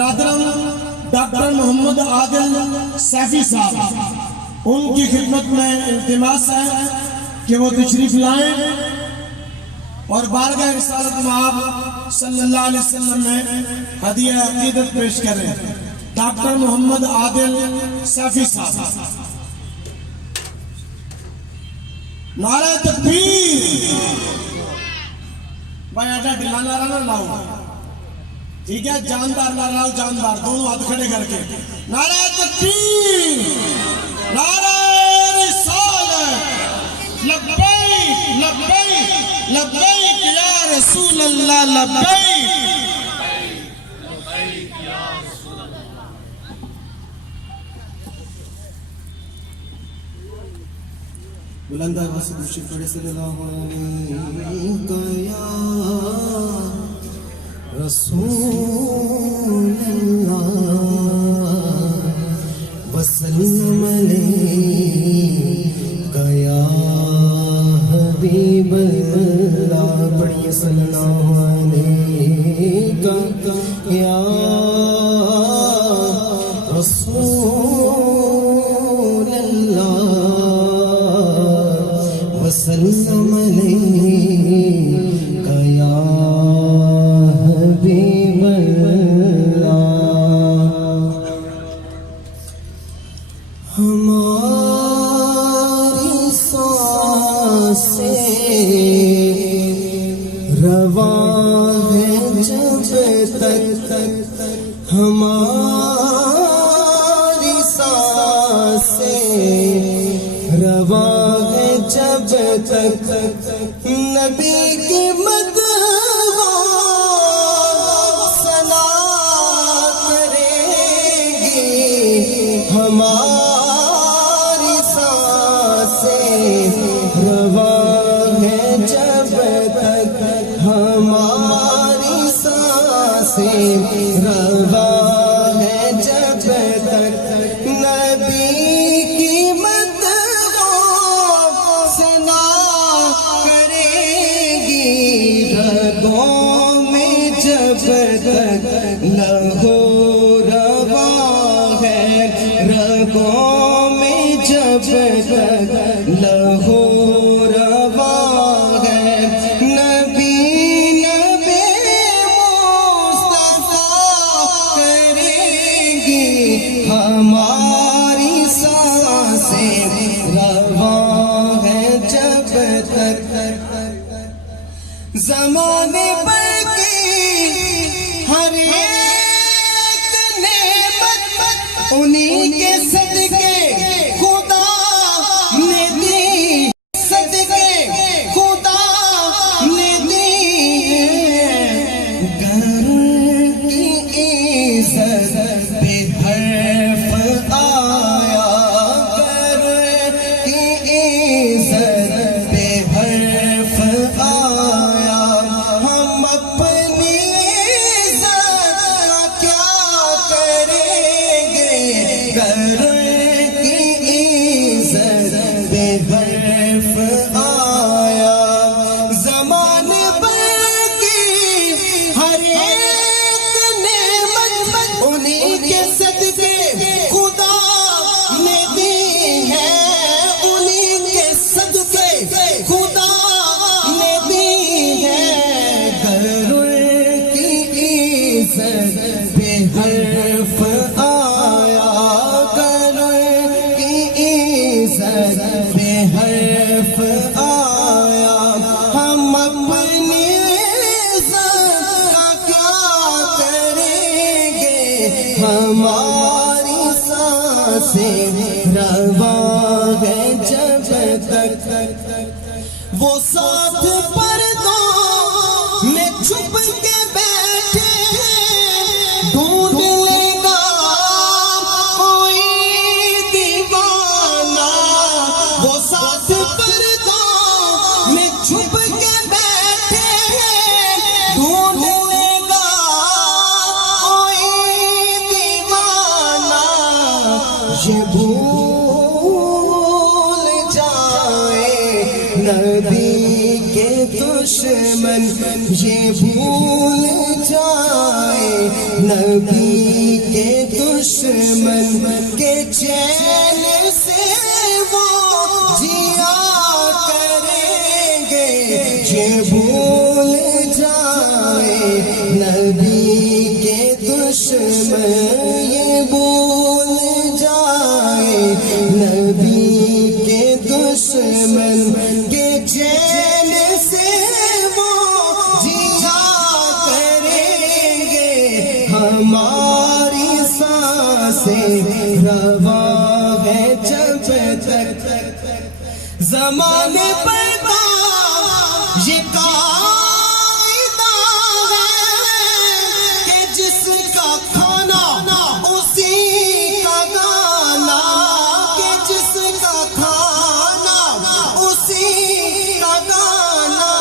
Doctor محمد عادل سیفی صاحب، ان کی خدمت میں التماس ہے کہ وہ تشریف لائیں اور بارگاہ رسالت مآب صلی اللہ علیہ وسلم میں ہدیہ عقیدت پیش کریں۔ ڈاکٹر محمد عادل سیفی صاحب، نعرہ تکبیر۔ بھائی آٹا ڈھلا نعرہ نہ لاؤ، ٹھیک ہے؟ جاندار نعرہ لاؤ، جاندار، دونوں ہاتھ کھڑے کر کے نعرہ تکبیر، نعرہ رسالت، لبیک لبیک لبیک یا رسول اللہ، لبیک۔ بلند آواز سے درود پڑھیں صلی اللہ علیہ یا رسول اللہ وسلم علیک یا حبیب اللہ، پڑھیے صلی اللہ علیہ یا رسول اللہ وسلم علیک یا حبیب اللہ۔ ہماری سانسیں رواں ہے جب تک، ہماری سانسیں رواں ہے جب تک نبی کی مدح ثنا کریں گی، ہماری سانسیں رواں ہے جب تک، ہماری سانسیں رواں ہے جب تک نبی کی جب تک لہو رواں ہے، رگوں میں جب تک لہو رواں ہے، نبی نبی مصطفیٰ کریں گی، ہماری سانسیں رواں ہے جب تک زمانے پر ہر ایک نعمت انہی کے صدقے خدا نے دی، صدقے خدا نے دی ہے، گھر کی عزت پہ حرف آیا، گھر کی عزت پہ حرف آیا، ہم اپنی گھر کی عزت پہ حرف آیا، زمانے پر کی ہر ایک نعمت انہی کے صدقے خدا نے دی ہے، انہی کے صدقے خدا نے دی ہے، گھر کی عزت پہ حرف آیا، بے حرف آیا، ہم اپنی عزت کا کیا کریں گے، ہماری سانسیں رواں ہے جب تک وہ ساتھ پردوں میں چھپ کے بیٹھے ہیں، ڈھونڈ لے گا کوئی دیوانہ، وہ ساتھ پردوں میں چھپ کے بیٹھے ہیں، ڈھونڈ لے گا کوئی دیوانہ، یہ بھول جائے نبی کے دشمن، یہ بھول جائے نبی کے دشمن کے چین سے وہ جیا کریں گے، یہ بھول جائے نبی کے دشمن، یہ بھول جائے نبی کے دشمن کے چین سے وہ جیا کریں گے، ہماری سانسیں رواں ہے جب تک زمانے پر یہ قاعدہ ہے کہ جس کا کھانا اسی کا گانا، کہ جس کا کھانا اسی کا گانا،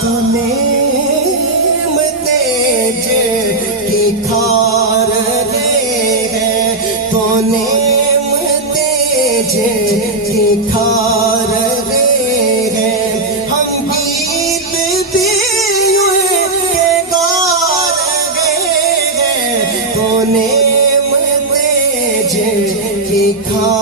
تو نعمتیں کی کھا رہے ہیں، تو نعمتیں کی کھا رہے ہیں، ہم گیت بھی ان کے گا رہے ہیں، تو نعمتیں کی کھا